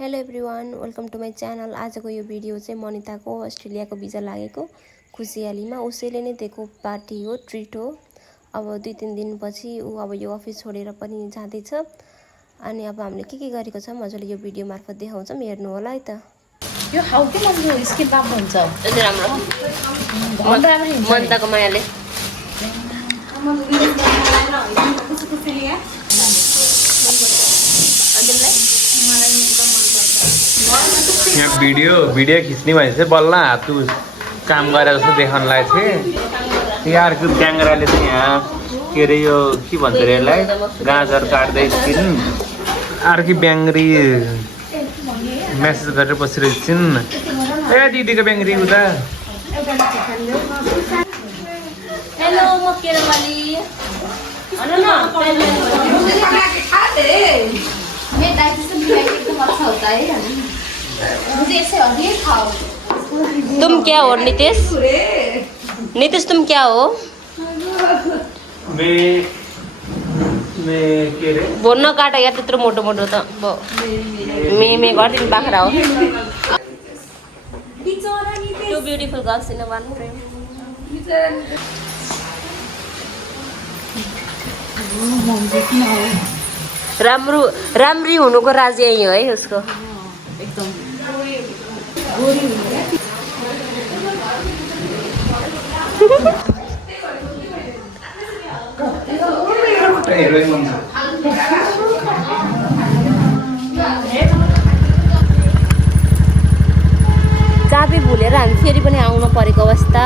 Hello everyone, welcome to my channel. आजको यो video चाहिँ मनिताको अस्ट्रेलियाको भिजा लागेको खुसियालीमा उसैले नै दिएको पार्टी हो, ट्रिट हो। अब 2-3 दिनपछि ऊ अब यो अफिस छोडेर पनि जाँदैछ। अनि अब हामीले के गरेको छ मजाले यो भिडियो मार्फत देखाउँछौँ, हेर्नु होला है त। यो हाउके मन्दिर स्किन राम्रो हुन्छ। अझै राम्रो मन्ताको मायाले यहाँ भिडियो खिच्ने भने चाहिँ बल्ल हात काम गरे जस्तो देखाउनलाई थिएँ। अर्को ट्याङ्ग्राले चाहिँ यहाँ के अरे यो के भन्छ अरे यसलाई गाजर काट्दै छिन्। अर्की ब्याङ्ग्री मेसेज गरेर बसिरहेको छिन्। ए दिदीको ब्याङ्ग्री उता हेलो म केरवाली मैं डाइजेशन भी एकदम अच्छा होता है मुझे ऐसे अभी खाओ। तुम क्या हो नितेश? नितेश तुम क्या हो? मैं के रे बोल्न काटा यार त्यत्रो मोटो मोटो त मे गर्दिन बाख्रा हो। Two beautiful girls in one frame. राम्री हुनुको राज यही हो है उसको। एकदम चाबी भुलेर हामी फेरि पनि आउनु परेको अवस्था।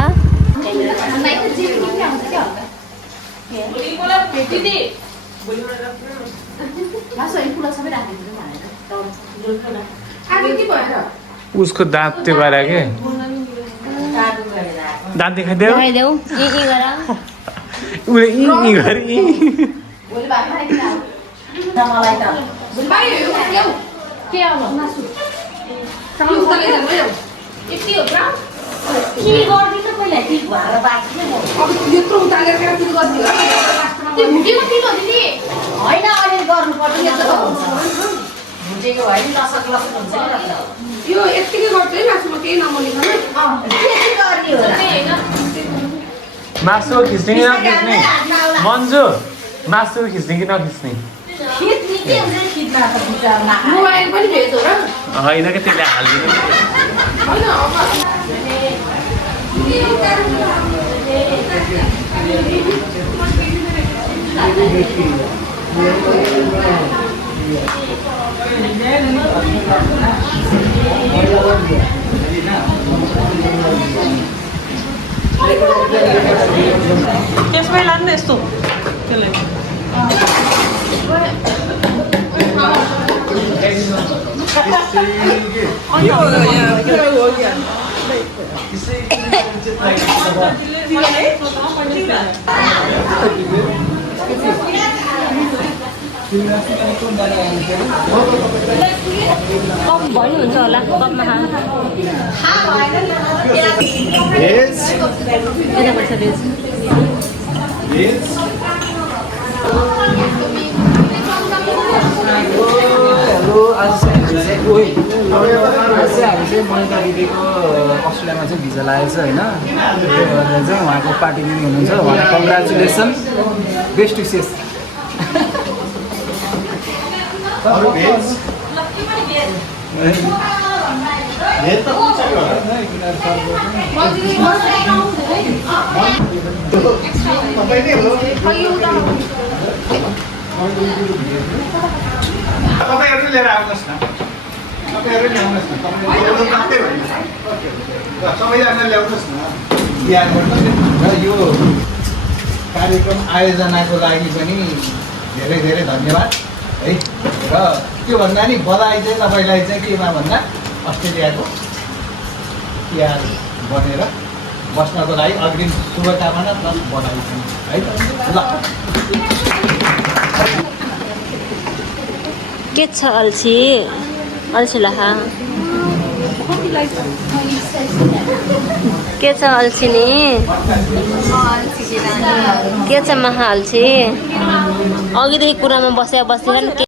उसको दाँत त्यो गरे के दाँत देखाइदेऊ उसले यी गरे यो यतिकै गर्छ है मासुमा केही नमलिकन मासु खिच्ने कि नखिच्ने मन्जु मासु खिच्ने कि नखिच्ने मोबाइल पनि भेज हो र होइन कि त्यसले हालिदिनु होइन त्यसमै लानु यस्तो कप भयो हुन्छ होला कपमा हामी चाहिँ मनिता दिदीको अस्ट्रेलियामा चाहिँ भिजा लागेको छ होइन। त्यही भएर चाहिँ उहाँको पार्टी दिदी हुनुहुन्छ, उहाँलाई कङ्ग्रेचुलेसन, बेस्ट विसेस। तपाईँहरू लिएर आउनुहोस् न, तपाईँहरू ल्याउनुहोस् न, तपाईँहरू मात्रै होइन सबैजना ल्याउनुहोस् न। र यो कार्यक्रम आयोजनाको लागि पनि धेरै धेरै धन्यवाद है। र त्योभन्दा नि बधाई चाहिँ तपाईँलाई चाहिँ केमा भन्दा अस्ट्रेलियाको तिहार बनेर बस्नको लागि अग्रिम शुभकामना प्लस बधाई पनि है त। ल के छ अल्छी लहा के छ अल्छी नि के छ महा अल्छी अघिदेखि कुरामा बसेर